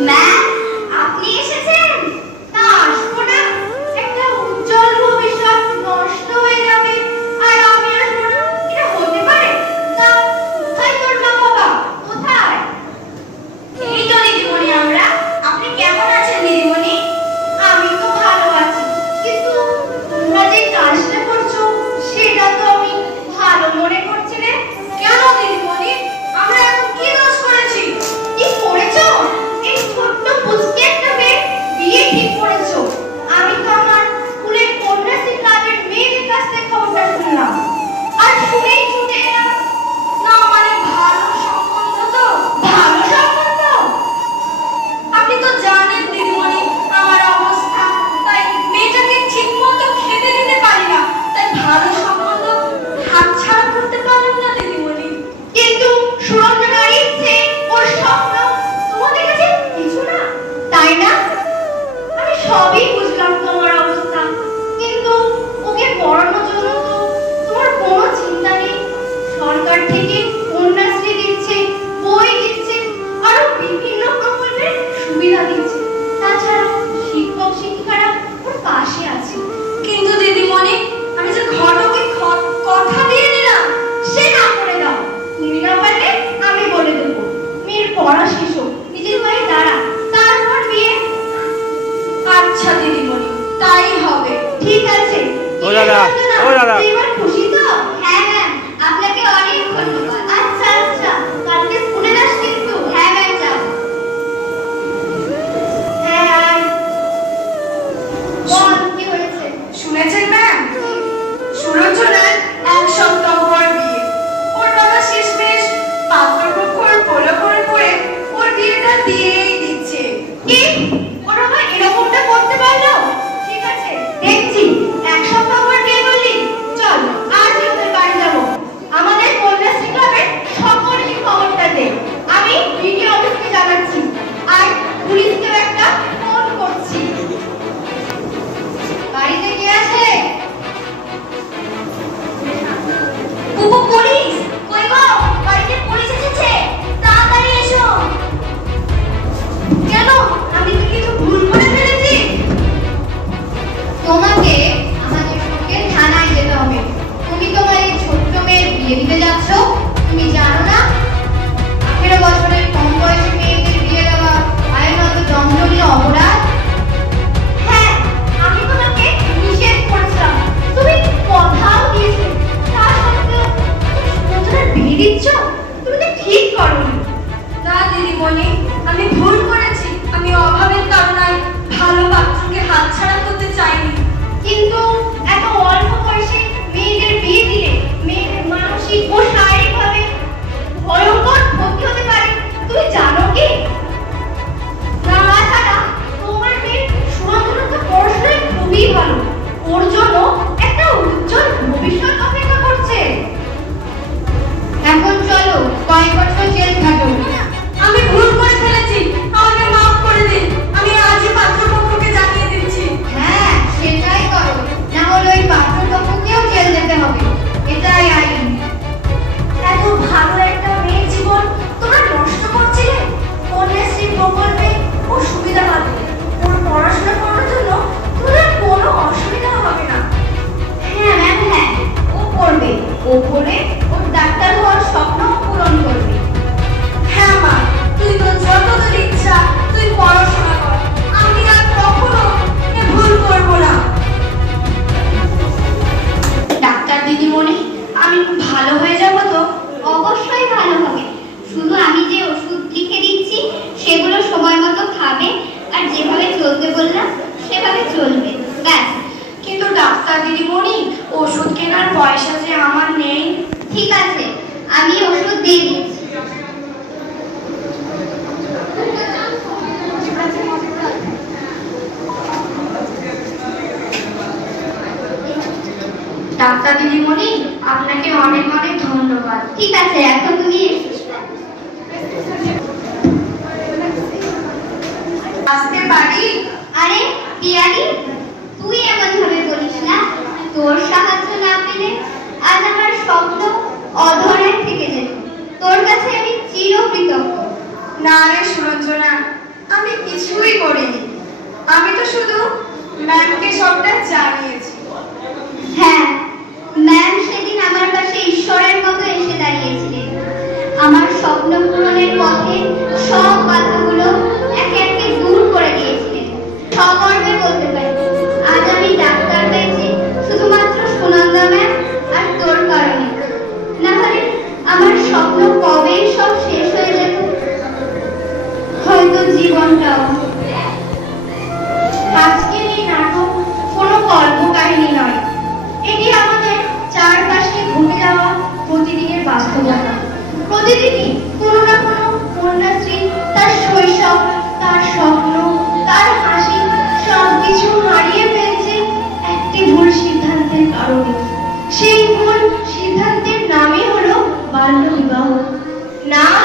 man তো জানেন vida কি চলতে বললাম সেভাবে চলবে। ব্যাস, কিন্তু ডাক্তার দিদিমণি, ওষুধ কেনার পয়সা যে আমার নেই। ঠিক আছে, আমি ওষুধ দিচ্ছি। ডাক্তার দিদিমণি, আপনাকে অনেক অনেক ধন্যবাদ। ঠিক আছে, এখন পারি আরে পিয়ালি তুই এমন ভাবে বলিস না। তোর সাহায্য না পেলে আজ আমার স্বপ্ন অধরায় থেকে যেত। তোর কাছে আমি চিরকৃতজ্ঞ। না রে সুরঞ্জনা আমি কিছুই করিনি। আমি তো শুধু ম্যামকে সবটা জানিয়েছি। now